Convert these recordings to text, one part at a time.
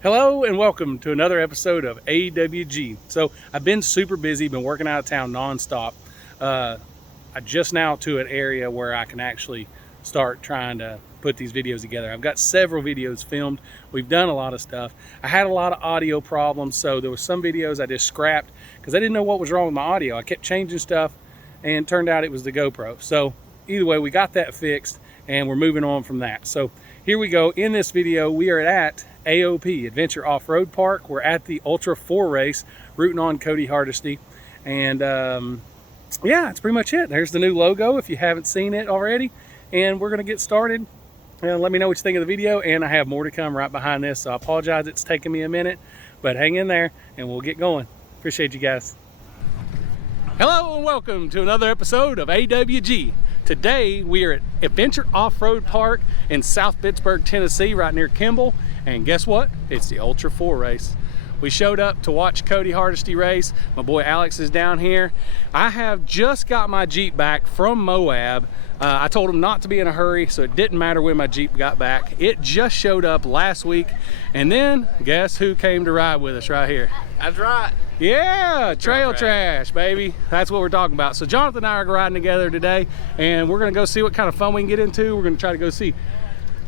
Hello and welcome to another episode of AWG. So I've been super busy, been working out of town nonstop. I just now to an area where I can actually start trying to put these videos together. I've got several videos filmed. We've done a lot of stuff. I had a lot of audio problems, so there was some videos I just scrapped because I didn't know what was wrong with my audio. I kept changing stuff and turned out it was the GoPro. So either way, we got that fixed and we're moving on from that. So here we go. In this video, we are at AOP, Adventure Off-Road Park. We're at the Ultra 4 race, rooting on Cody Hardesty. And yeah, that's pretty much it. There's the new logo if you haven't seen it already. And we're gonna get started. Let me know what you think of the video, and I have more to come right behind this. So I apologize it's taking me a minute, but hang in there and we'll get going. Appreciate you guys. Hello and welcome to another episode of AWG. Today we are at Adventure Off-Road Park in South Pittsburgh, Tennessee, right near Kimball. And guess what? It's the Ultra 4 race. We showed up to watch Cody Hardesty race. My boy Alex is down here. I have just got my Jeep back from Moab. I told him not to be in a hurry, so it didn't matter when my Jeep got back. It just showed up last week. And then guess who came to ride with us right here? That's right. Yeah, trail trash, baby. That's what we're talking about. So Jonathan and I are riding together today, and we're gonna go see what kind of fun we can get into. We're gonna try to go see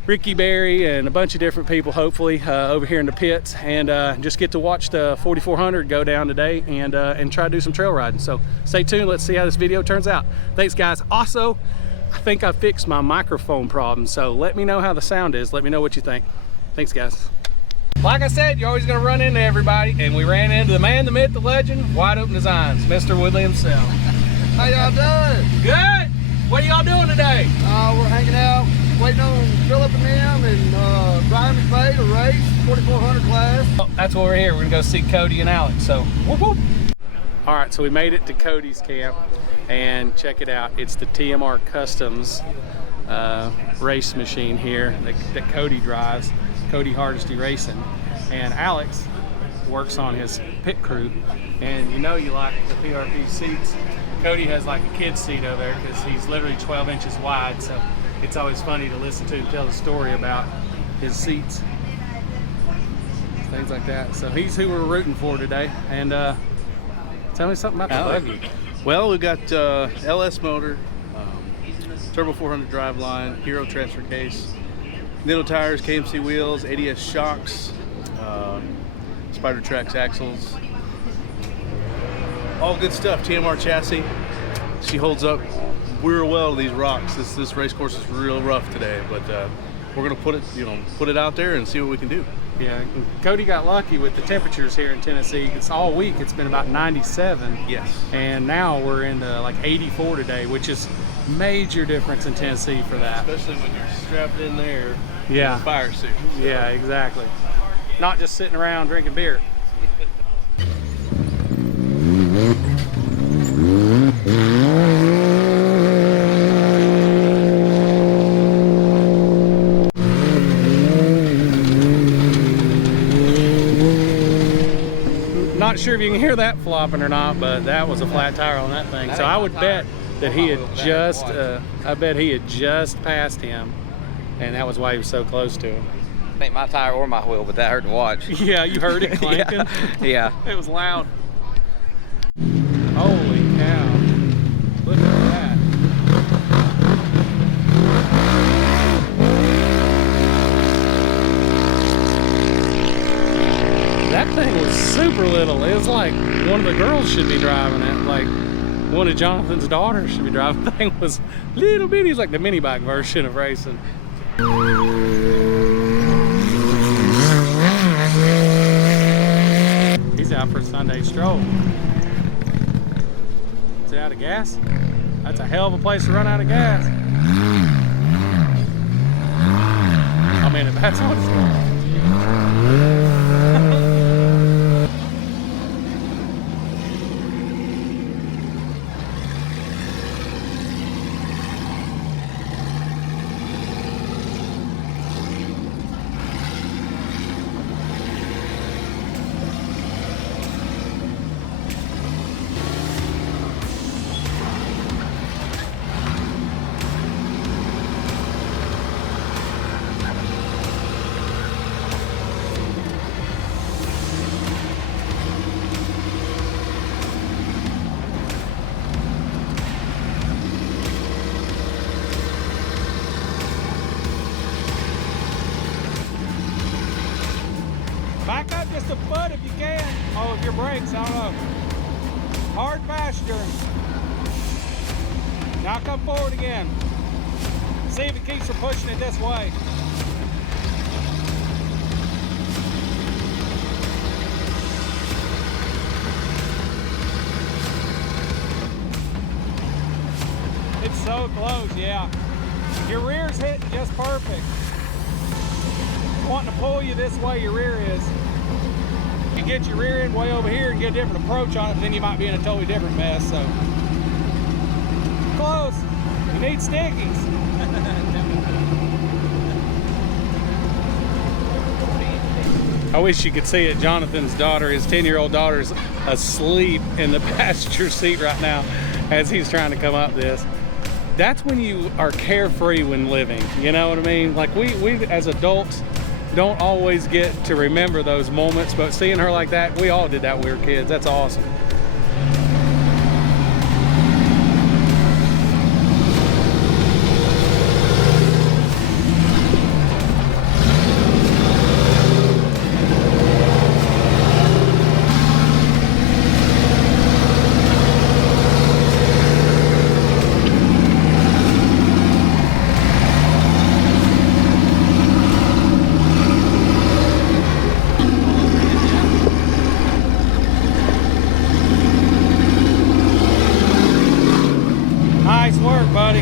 Ricky Berry and a bunch of different people, hopefully, over here in the pits, and just get to watch the 4400 go down today and try to do some trail riding. So stay tuned. Let's see how this video turns out. Thanks, guys. Also, I think I fixed my microphone problem, so let me know how the sound is. Let me know what you think. Thanks, guys. Like I said, you're always gonna run into everybody, and we ran into the man, the myth, the legend, Wide Open Designs, Mr. Woodley himself. How y'all doing? Good. What are y'all doing today? We're hanging out, waiting on Philip and them, and Brian McVay to race 4400 class. Oh, that's why we're here. We're gonna go see Cody and Alex. So, whoop whoop. All right, so we made it to Cody's camp, and check it out. It's the TMR Customs race machine here that Cody drives. Cody Hardesty Racing, and Alex works on his pit crew. And you know you like the PRP seats. Cody has like a kid's seat over there because he's literally 12 inches wide, so it's always funny to listen to and tell the story about his seats, things like that. So he's who we're rooting for today. And tell me something about the buggy. Well, we've got LS motor, Turbo 400 driveline, Hero transfer case, Nitto tires, KMC wheels, ADS shocks, Spider Trax axles, all good stuff. TMR chassis. She holds up real well to these rocks. This race course is real rough today, but we're gonna put it out there and see what we can do. Yeah, Cody got lucky with the temperatures here in Tennessee. It's all week. It's been about 97. Yes. And now we're in the like 84 today, which is major difference in Tennessee for that. Especially when you're strapped in there. Yeah. In a fire suit. So. Yeah, exactly. Not just sitting around drinking beer. Not sure if you can hear that flopping or not, but that was a flat tire on that thing. So I would bet that he had just, I bet he had just passed him, and that was why he was so close to him. I think my tire or my wheel, but that hurt to watch. Yeah, you heard it clanking? Yeah. It was loud. Holy cow. Look at that. That thing was super little. It was like one of the girls should be driving it. Like one of Jonathan's daughters should be driving. The thing was little bitty. It's like the mini bike version of racing. He's out for a Sunday stroll. Is it out of gas? That's a hell of a place to run out of gas. I mean, if that's what it's for. Back up just a foot if you can. Oh, if your brakes, I don't know. Hard pasture. Now come forward again. See if it keeps from pushing it this way. It's so close, yeah. Your rear's hitting just perfect. Wanting to pull you this way, your rear is. You get your rear end way over here and get a different approach on it, then you might be in a totally different mess, so. Close. You need stickies. I wish you could see it. Jonathan's daughter, his 10-year-old daughter's asleep in the passenger seat right now as he's trying to come up this. That's when you are carefree when living, you know what I mean? Like we as adults don't always get to remember those moments, but seeing her like that, we all did that when we were kids. That's awesome. Nice work, buddy.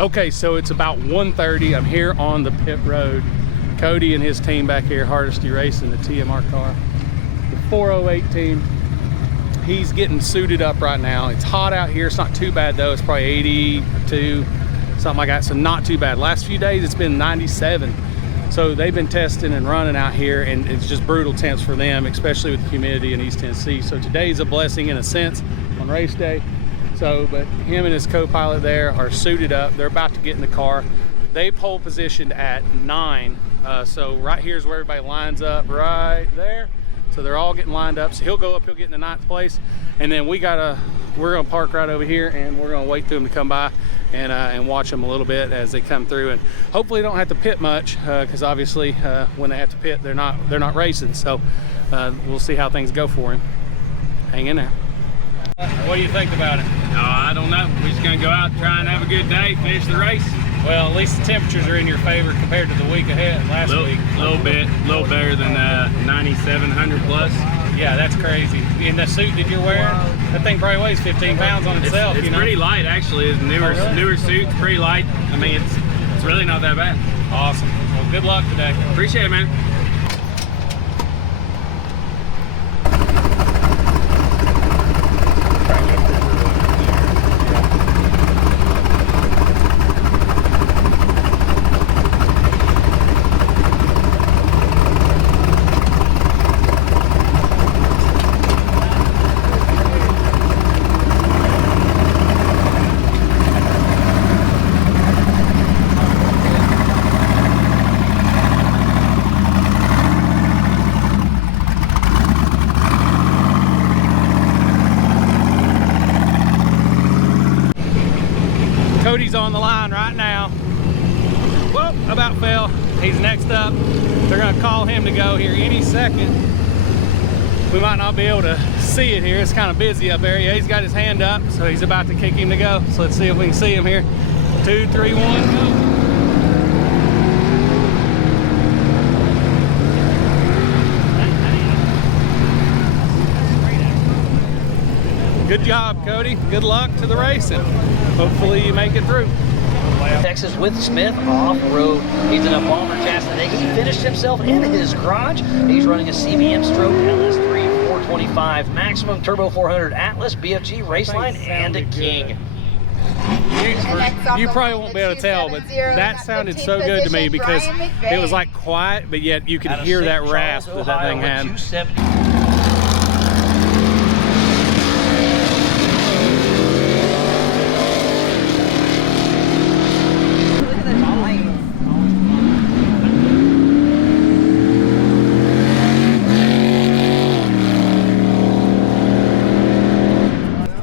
Okay, so it's about 1:30. I'm here on the pit road. Cody and his team back here, Hardesty Racing, the TMR car. The 408 team. He's getting suited up right now. It's hot out here. It's not too bad though. It's probably 82, something like that. So not too bad. Last few days it's been 97. So they've been testing and running out here, and it's just brutal temps for them, especially with the humidity in East Tennessee. So today's a blessing in a sense on race day. So, but him and his co-pilot there are suited up. They're about to get in the car. They pole positioned at 9. So right here's where everybody lines up right there. So they're all getting lined up. So he'll go up, he'll get in the 9th place. And then we're gonna park right over here, and we're gonna wait for them to come by and watch them a little bit as they come through. And hopefully they don't have to pit much, because obviously when they have to pit, they're not racing. So we'll see how things go for him. Hang in there. What do you think about it? I don't know. We're just going to go out, try and have a good day, finish the race. Well, at least the temperatures are in your favor compared to the week ahead last week. A little better than 9,700 plus. Yeah, that's crazy. In the suit that you're wearing, that thing probably weighs 15 pounds on itself. It's you know? pretty light, actually. It's newer suit's pretty light. I mean, it's really not that bad. Awesome. Well, good luck today. Appreciate it, man. Cody's on the line right now. Whoop, about fell. He's next up. They're gonna call him to go here any second. We might not be able to see it here. It's kind of busy up there. Yeah, he's got his hand up, so he's about to kick him to go. So let's see if we can see him here. 2, 3, 1, go. Good job, Cody. Good luck to the racing. Hopefully you make it through. Texas with Smith off-road. He's in a bomber chassis today. He finished himself in his garage. He's running a CBM Stroke LS3 425 Maximum Turbo 400 Atlas BFG Raceline and a King. You probably won't be able to tell, but that sounded so good to me because it was like quiet, but yet you could hear that rasp that that thing had.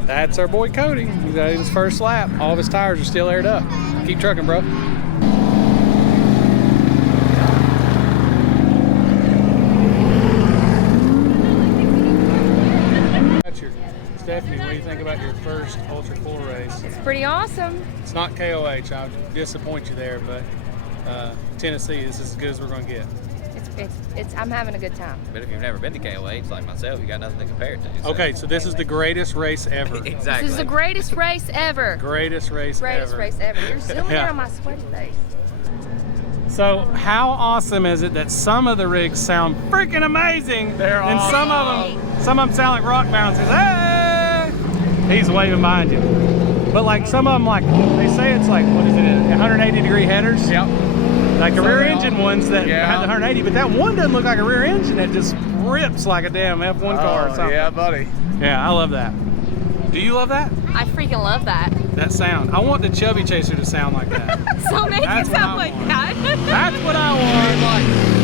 That's our boy Cody. He's at his first lap. All of his tires are still aired up. Keep trucking, bro. Stephanie, what do you think about your first Ultra 4 race? It's pretty awesome. It's not KOH. I'll disappoint you there, but Tennessee is as good as we're going to get. I'm having a good time. But if you've never been to KOH like myself, you got nothing to compare it to. So. Okay, so this is the greatest race ever. Exactly. This is the greatest race ever. Greatest race ever. Race ever. You're zooming in on my sweaty face. So how awesome is it that some of the rigs sound freaking amazing, and some of them sound like rock bouncers. Hey! He's waving behind you. But like some of them, like they say it's like, what is it, 180 degree headers? Yep. Like the rear engine ones that have the 180, but that one doesn't look like a rear engine. It just rips like a damn F1 car or something. Yeah, buddy. Yeah, I love that. Do you love that? I freaking love that. That sound. I want the Chubby Chaser to sound like that. So make it sound like that. That's what I want.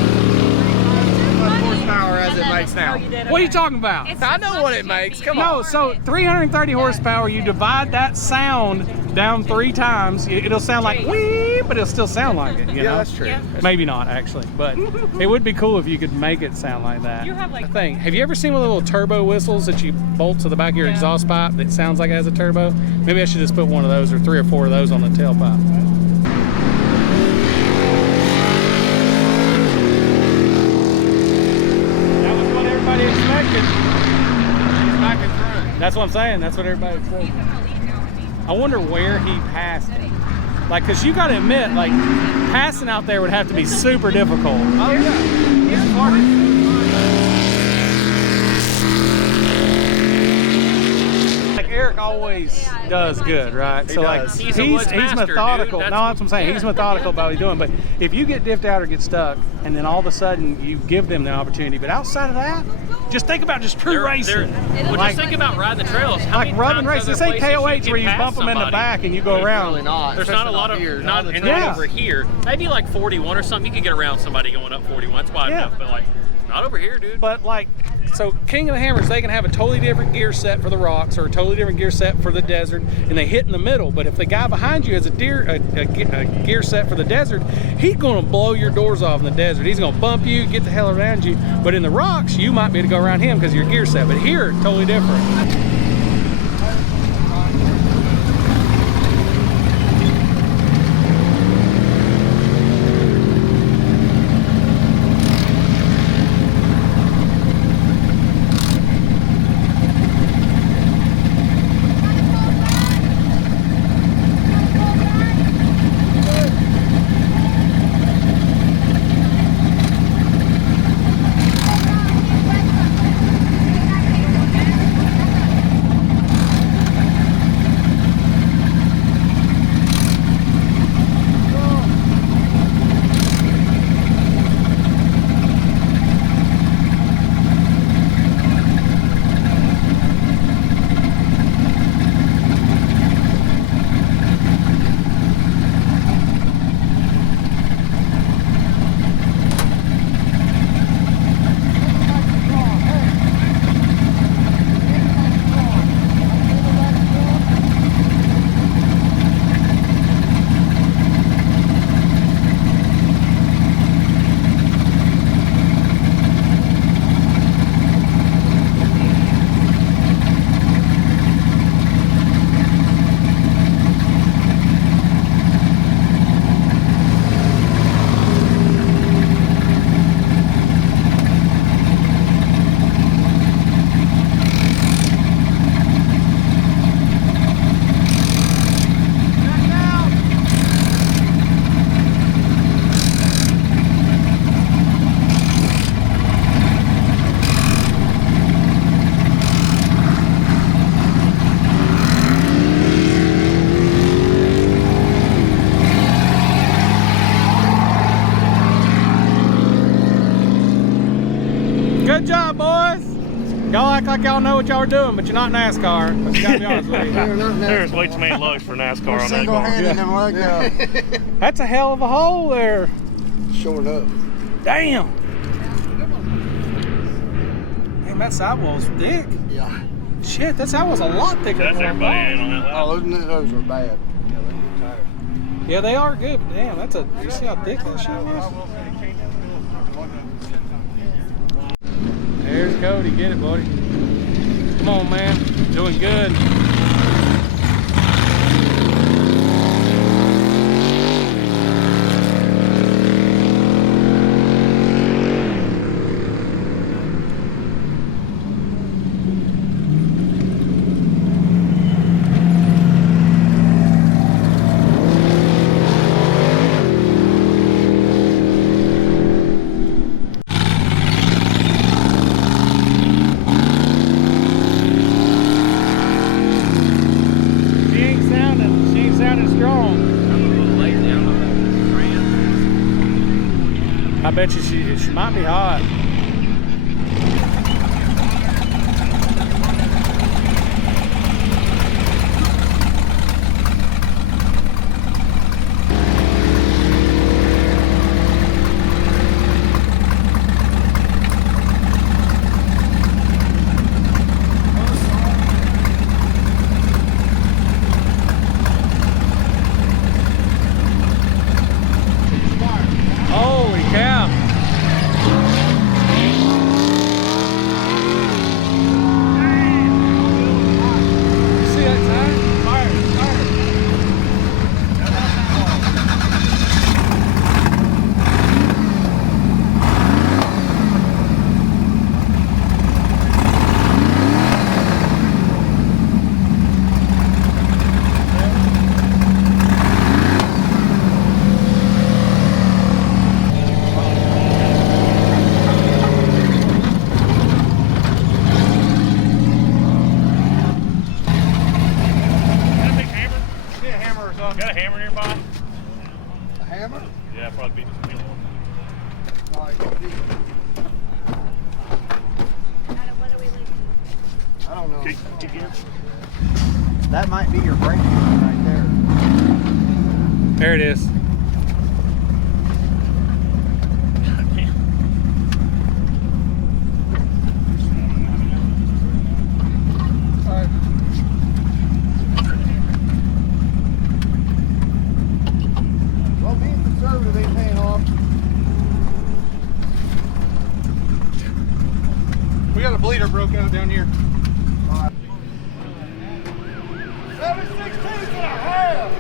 Horsepower as it makes now. What are you talking about? I know what it makes. Come on. No, so 330 horsepower, you divide that sound down 3 times, it'll sound like wee, but it'll still sound like it, you know? That's true. Yeah. Maybe not, actually, but it would be cool if you could make it sound like that. You have like have you ever seen one of the little turbo whistles that you bolt to the back of your exhaust pipe that sounds like it has a turbo? Maybe I should just put one of those or 3 or 4 of those on the tailpipe. Expected. He's back in front. That's what I'm saying. That's what everybody expected. I wonder where he passed it. Like, cause you gotta admit, like, passing out there would have to be super difficult. Oh yeah. It's hard. Eric always does good, right? So like he's methodical. No, that's what I'm saying. He's methodical about what he's doing. But if you get diffed out or get stuck, and then all of a sudden you give them the opportunity, but outside of that, just think about just true racing. Well, like, just think about riding the trails. Like rubbing races. This ain't KOH where you bump them in the back and you go around. Really not. There's not a lot of not over here. Maybe like 41 or something. You could get around somebody going up 41. That's wide enough. But like not over here, dude. But like, so King of the Hammers, they can have a totally different gear set for the rocks or a totally different gear set for the desert, and they hit in the middle. But if the guy behind you has a gear set for the desert, he's gonna blow your doors off in the desert. He's gonna bump you, get the hell around you. But in the rocks, you might be able to go around him because of your gear set. But here, totally different. Good job, boys. Y'all act like y'all know what y'all are doing, but you're not NASCAR. I gotta be honest with you. There's way too many lugs for NASCAR on that car. Single-handed them like that. That's a hell of a hole there. Sure enough. Damn. Damn, that sidewall's thick. Yeah. Shit, that sidewall's a lot thicker That's than everybody I in on that Oh, lap. those were bad. Yeah, they are good, but damn, that's a, you see how thick that shit was? There's Cody, get it, buddy. Come on, man, doing good. I bet you she might be hot. Holy cow. See that tire? Tire. Got a hammer nearby? A hammer? Yeah, probably beat this wheel. All right, I don't know. Kick gear. That might be your brake right there. There it is. Well, being conservative ain't paying off. We got a bleeder broke out down here. 716 and a half.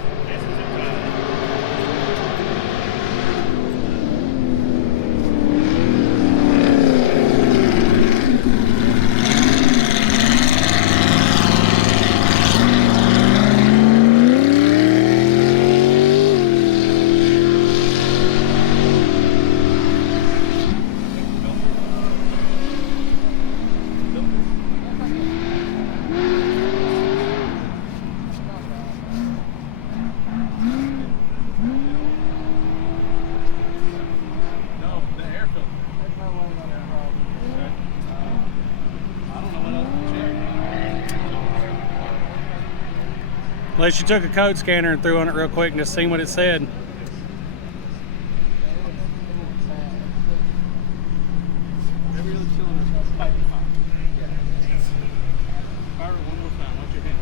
Unless you took a code scanner and threw on it real quick and just seen what it said. Every other cylinder is piping hot. Fire it one more time. Watch your hand.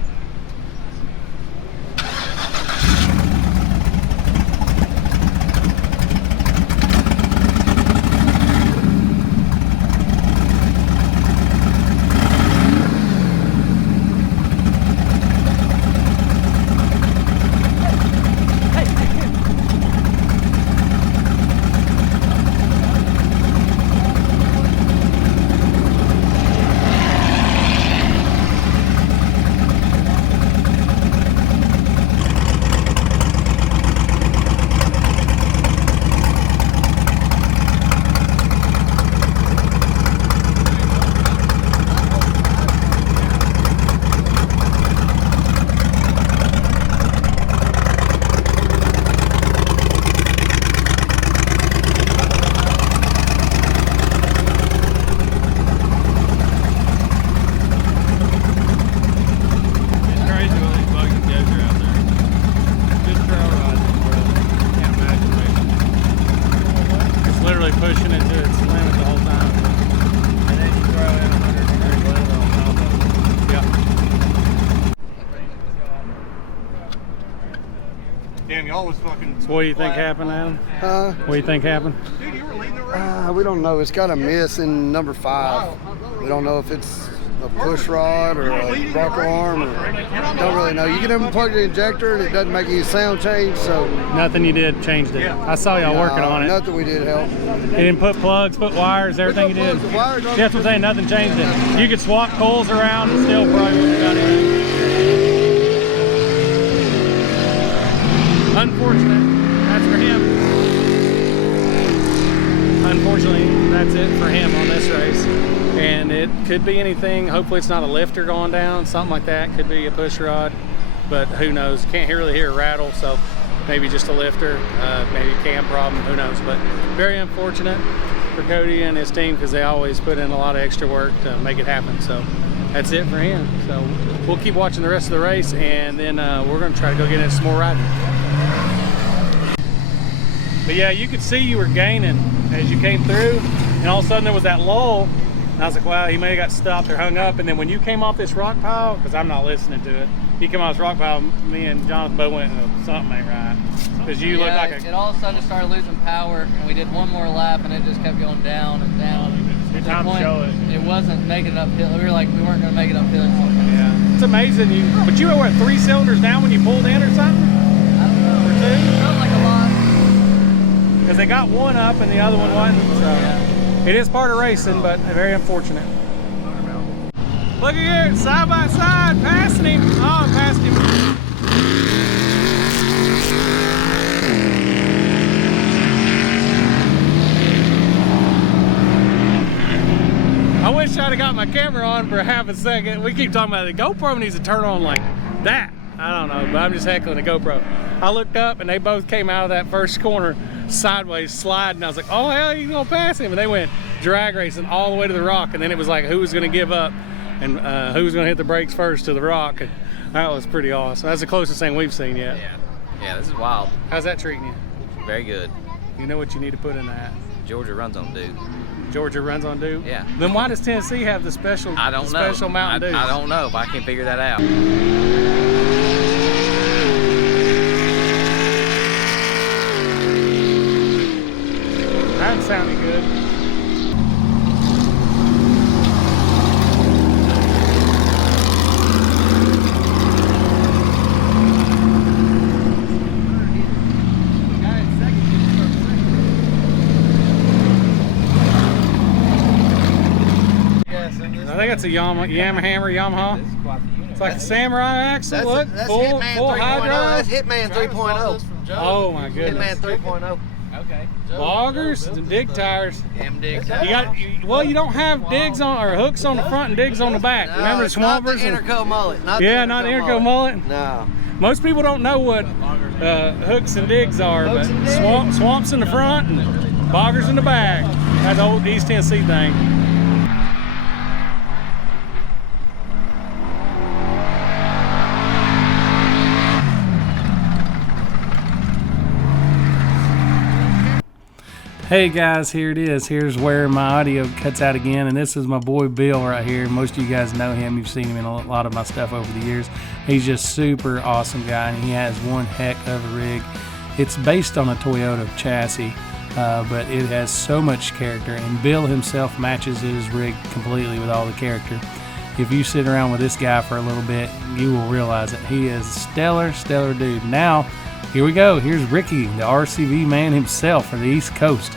always fucking. So what do you think happened, Adam? What do you think happened? Dude, you were leading the race. We don't know. It's got a miss in number 5. We don't know if it's a push rod or a rocker arm. Don't really know. You can unplug the injector and it doesn't make any sound change. So Nothing you did changed it. I saw y'all working on it. Nothing we did help. You didn't put plugs, put wires, everything you did. The wires on That's what I'm saying, nothing changed it. You could swap coils around and still probably wouldn't have got it. Unfortunate, that's for him. Unfortunately, that's it for him on this race. And it could be anything. Hopefully it's not a lifter going down, something like that. Could be a push rod, but who knows? Can't really hear a rattle, so maybe just a lifter, maybe a cam problem, who knows? But very unfortunate for Cody and his team because they always put in a lot of extra work to make it happen. So that's it for him. So we'll keep watching the rest of the race, and then we're going to try to go get into some more riding. But yeah, you could see you were gaining as you came through, and all of a sudden there was that lull. And I was like, wow, he may have got stopped or hung up. And then when you came off this rock pile, because I'm not listening to it, he came off this rock pile, me and Jonathan both went, oh, something ain't right. Because you look like a... It all of a sudden started losing power, and we did one more lap, and it just kept going down and down. Good time to show it. It wasn't making it uphill. We were like, we weren't going to make it uphill. Yeah, it's amazing. But you were, what, 3 cylinders down when you pulled in or something? I don't know. Or 2? It felt like a lot. Because they got one up and the other one wasn't. So Yeah. it is part of racing, but very unfortunate. Look at here, side by side, passing him. Oh, I passed him. I wish I'd have got my camera on for half a second. We keep talking about it. The GoPro needs to turn on like that. I don't know, but I'm just heckling the GoPro. I looked up and they both came out of that first corner sideways sliding. I was like, oh hell, you gonna pass him? And they went drag racing all the way to the rock, and then it was like who was gonna give up and who was gonna hit the brakes first to the rock. And that was pretty awesome. That's the closest thing we've seen yet. Yeah, this is wild. How's that treating you? Very good. You know what you need to put in that? Georgia runs on Duke. Georgia runs on Duke? Yeah. Then why does Tennessee have the special I don't know. special Mountain Dews? I don't know, but I can't figure that out. That sounded good. I think it's a Yamaha. It's like a Samurai axle. Look, That's full Hitman 3.0. hydro. That's Hitman 3.0. Oh my goodness. Hitman 3.0. Okay. Boggers and dig tires. Damn dig. Well, you don't have digs on or hooks on the front and digs on the back. Remember the Swampers? Not the Interco mullet. Not Not the Interco mullet. No. Most people don't know what hooks and digs are, but swamps in the front and boggers in the back. That's the old East Tennessee thing. Hey guys, here it is. Here's where my audio cuts out again, and this is my boy Bill right here. Most of you guys know him. You've seen him in a lot of my stuff over the years. He's just super awesome guy, and he has one heck of a rig. It's based on a Toyota chassis, but it has so much character, and Bill himself matches his rig completely with all the character. If you sit around with this guy for a little bit, you will realize it. He is a stellar dude. Now, here we go. Here's Ricky, the RCV man himself for the East Coast.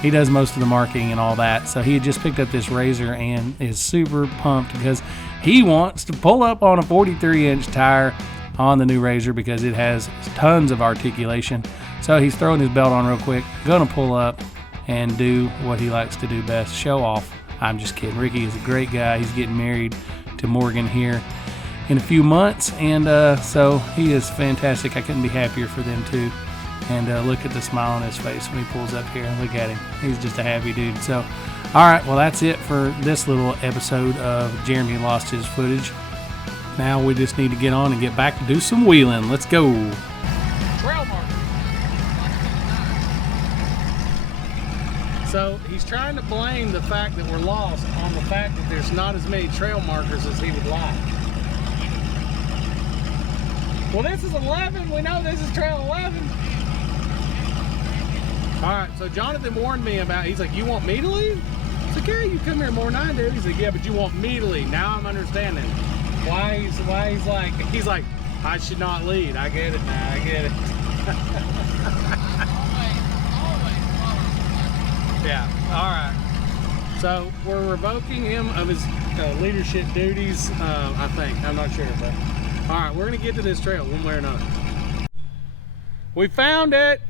He does most of the marketing and all that. So he had just picked up this RZR and is super pumped because he wants to pull up on a 43-inch tire on the new RZR because it has tons of articulation. So he's throwing his belt on real quick, gonna pull up and do what he likes to do best, show off. I'm just kidding. Ricky is a great guy. He's getting married to Morgan here in a few months, and so he is fantastic. I couldn't be happier for them too. And look at the smile on his face when he pulls up here. Look at him. He's just a happy dude. So, all right, well, that's it for this little episode of Jeremy Lost His Footage. Now we just need to get on and get back to do some wheeling. Let's go. Trail marker. So he's trying to blame the fact that we're lost on the fact that there's not as many trail markers as he would like. Well, this is 11. We know this is trail 11. All right, so Jonathan warned me about, he's like, you want me to leave? It's like, yeah, you come here more than I do. He's like, yeah, but you want me to leave. Now I'm understanding why he's like, I should not lead. I get it now, I get it. Yeah, all right. So we're revoking him of his leadership duties, I think. I'm not sure, but all right, we're gonna get to this trail one way or another. We found it.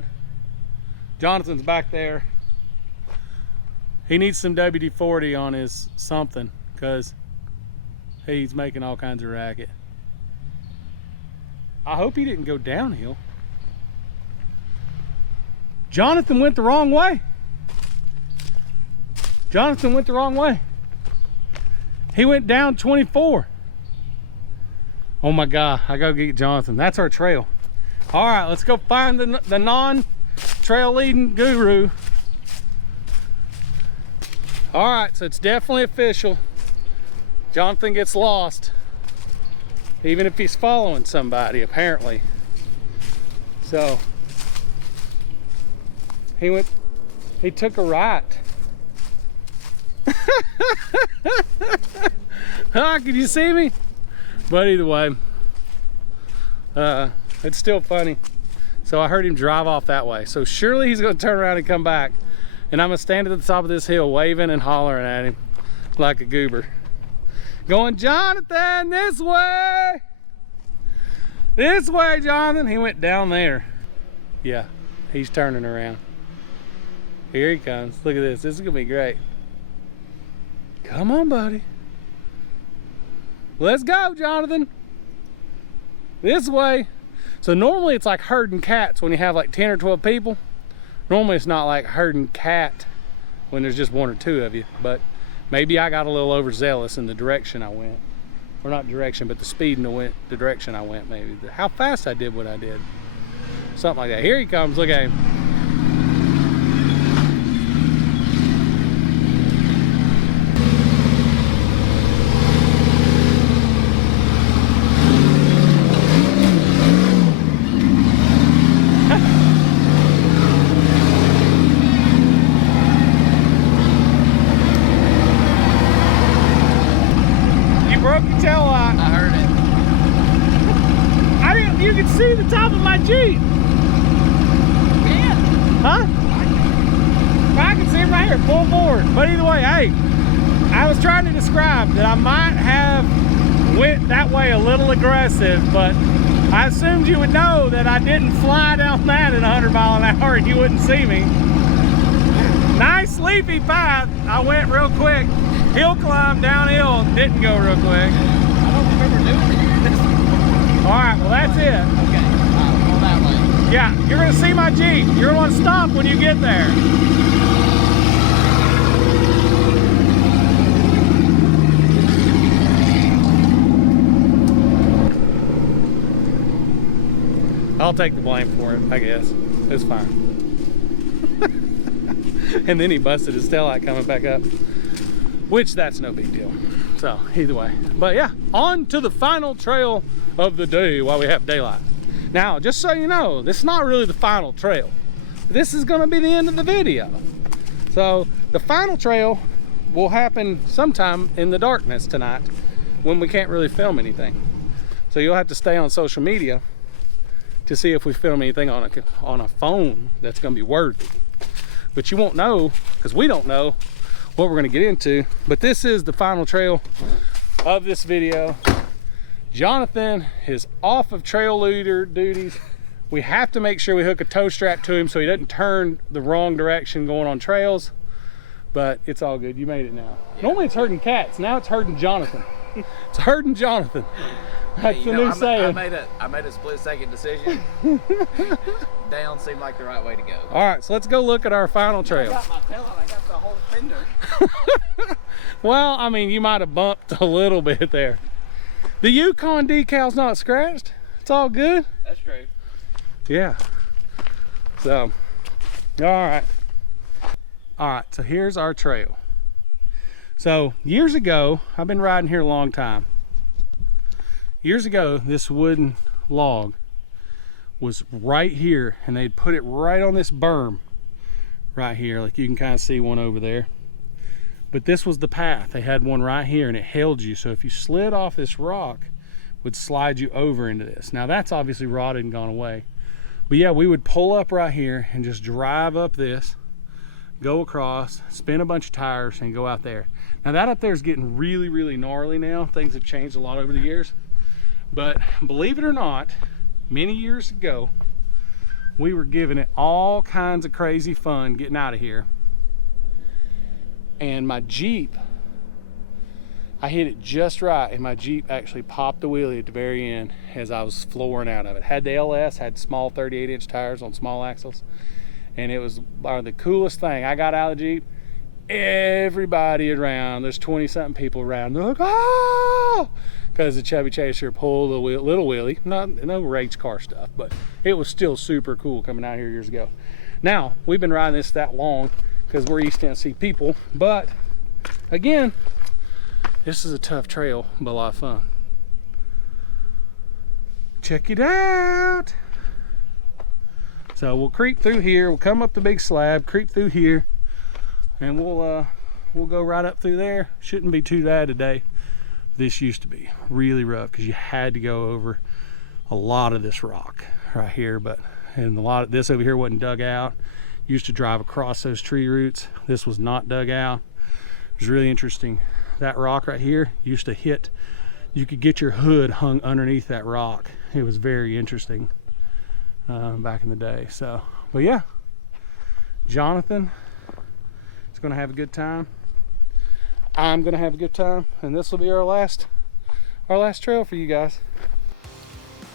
Jonathan's back there. He needs some WD-40 on his something because he's making all kinds of racket. I hope he didn't go downhill. Jonathan went the wrong way. Jonathan went the wrong way. He went down 24. Oh my God, I gotta get Jonathan. That's our trail. All right, let's go find the non-trail leading guru. All right, so it's definitely official. Jonathan gets lost, even if he's following somebody, apparently. So, he took a right. Can you see me? But either way, it's still funny. So I heard him drive off that way. So surely he's gonna turn around and come back. And I'm gonna stand at the top of this hill waving and hollering at him like a goober. Going, Jonathan, this way! This way, Jonathan! He went down there. Yeah, he's turning around. Here he comes. Look at this. This is gonna be great. Come on, buddy. Let's go, Jonathan. This way. So normally it's like herding cats when you have like 10 or 12 people. Normally it's not like herding cat when there's just 1 or 2 of you, but maybe I got a little overzealous in the direction I went. Or not direction, but the speed and the direction I went, maybe. How fast I did what I did. Something like that. Here he comes, look at him. See the top of my Jeep. Yeah. Huh? I can see it right here, full forward. But either way, hey, I was trying to describe that I might have went that way a little aggressive, but I assumed you would know that I didn't fly down that at 100 miles an hour and you wouldn't see me. Nice leafy path. I went real quick. Hill climb, downhill, didn't go real quick. I don't remember doing this. All right, well that's it. Okay, go that way. Yeah, you're gonna see my Jeep. You're gonna want to stop when you get there. I'll take the blame for it, I guess. It's fine. And then he busted his taillight coming back up, which that's no big deal. So either way, but yeah, on to the final trail of the day while we have daylight. Now, just so you know, this is not really the final trail. This is gonna be the end of the video. So the final trail will happen sometime in the darkness tonight when we can't really film anything. So you'll have to stay on social media to see if we film anything on a phone that's gonna be worthy. But you won't know, because we don't know what we're gonna get into. But this is the final trail of this video. Jonathan is off of trail leader duties. We have to make sure we hook a tow strap to him so he doesn't turn the wrong direction going on trails. But it's all good, you made it now. Yeah. Normally it's herding cats, now it's herding Jonathan. It's herding Jonathan. That's the new saying. I made a split-second decision. Down seemed like the right way to go. All right, so let's go look at our final trail. I got my tail and I got the whole fender. Well, I mean, you might have bumped a little bit there. The Yukon decal's not scratched. It's all good. That's true. Yeah. So, all right. All right, so here's our trail. So years ago, I've been riding here a long time. Years ago, this wooden log was right here, and they'd put it right on this berm right here, like you can kind of see one over there. But this was the path. They had one right here, and it held you. So if you slid off this rock, it would slide you over into this. Now that's obviously rotted and gone away. But yeah, we would pull up right here and just drive up this, go across, spin a bunch of tires, and go out there. Now that up there is getting really, really gnarly now. Things have changed a lot over the years. But believe it or not, many years ago, we were giving it all kinds of crazy fun getting out of here. And my Jeep, I hit it just right, and my Jeep actually popped the wheelie at the very end as I was flooring out of it. Had the LS, had small 38-inch tires on small axles, and it was the coolest thing. I got out of the Jeep, everybody around, there's 20-something people around, they're like, ah! Because the Chevy Chaser pulled a little wheelie, no race car stuff, but it was still super cool coming out here years ago. Now, we've been riding this that long because we're East Tennessee people, but again, this is a tough trail, but a lot of fun. Check it out. So we'll creep through here, we'll come up the big slab, creep through here, and we'll go right up through there. Shouldn't be too bad today. This used to be really rough because you had to go over a lot of this rock right here, and a lot of this over here wasn't dug out. Used to drive across those tree roots. This was not dug out. It was really interesting. That rock right here used to hit, you could get your hood hung underneath that rock. It was very interesting back in the day. So, but yeah, Jonathan is gonna have a good time. I'm gonna have a good time, and this will be our last trail for you guys.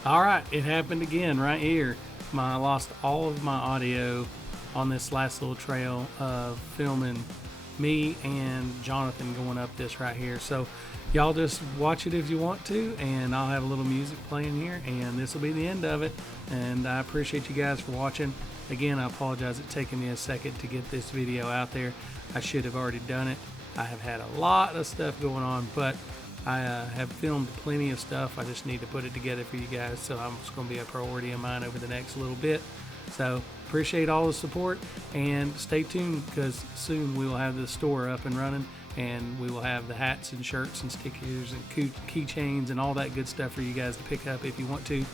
All right, it happened again right here. I lost all of my audio on this last little trail of filming me and Jonathan going up this right here. So y'all just watch it if you want to, and I'll have a little music playing here, and this will be the end of it. And I appreciate you guys for watching. Again, I apologize it's taken me a second to get this video out there. I should have already done it. I have had a lot of stuff going on, but I have filmed plenty of stuff. I just need to put it together for you guys, so it's going to be a priority of mine over the next little bit. So appreciate all the support, and stay tuned because soon we will have the store up and running, and we will have the hats and shirts and stickers and keychains and all that good stuff for you guys to pick up if you want to.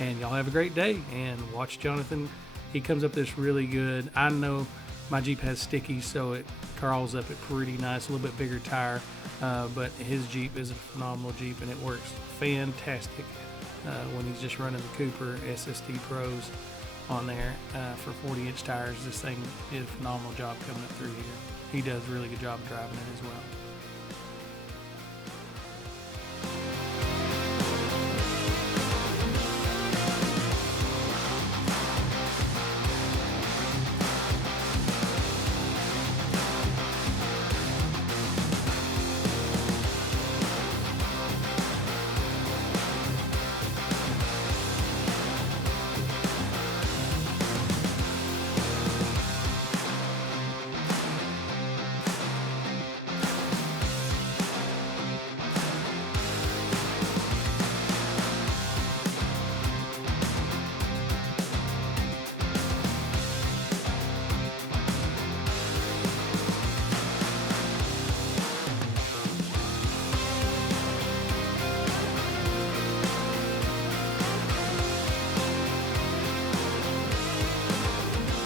And y'all have a great day, and watch Jonathan. He comes up this really good. I know my Jeep has stickies, so it curls up it pretty nice, a little bit bigger tire, but his Jeep is a phenomenal Jeep, and it works fantastic when he's just running the Cooper SST Pros on there for 40-inch tires. This thing did a phenomenal job coming up through here. He does a really good job driving it as well.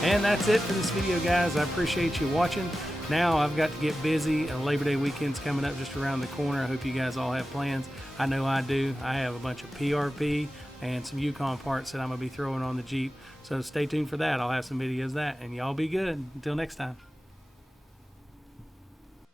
And that's it for this video, guys. I appreciate you watching. Now I've got to get busy, and Labor Day weekend's coming up just around the corner. I hope you guys all have plans. I know I do. I have a bunch of PRP and some Yukon parts that I'm going to be throwing on the Jeep. So stay tuned for that. I'll have some videos of that, and y'all be good. Until next time.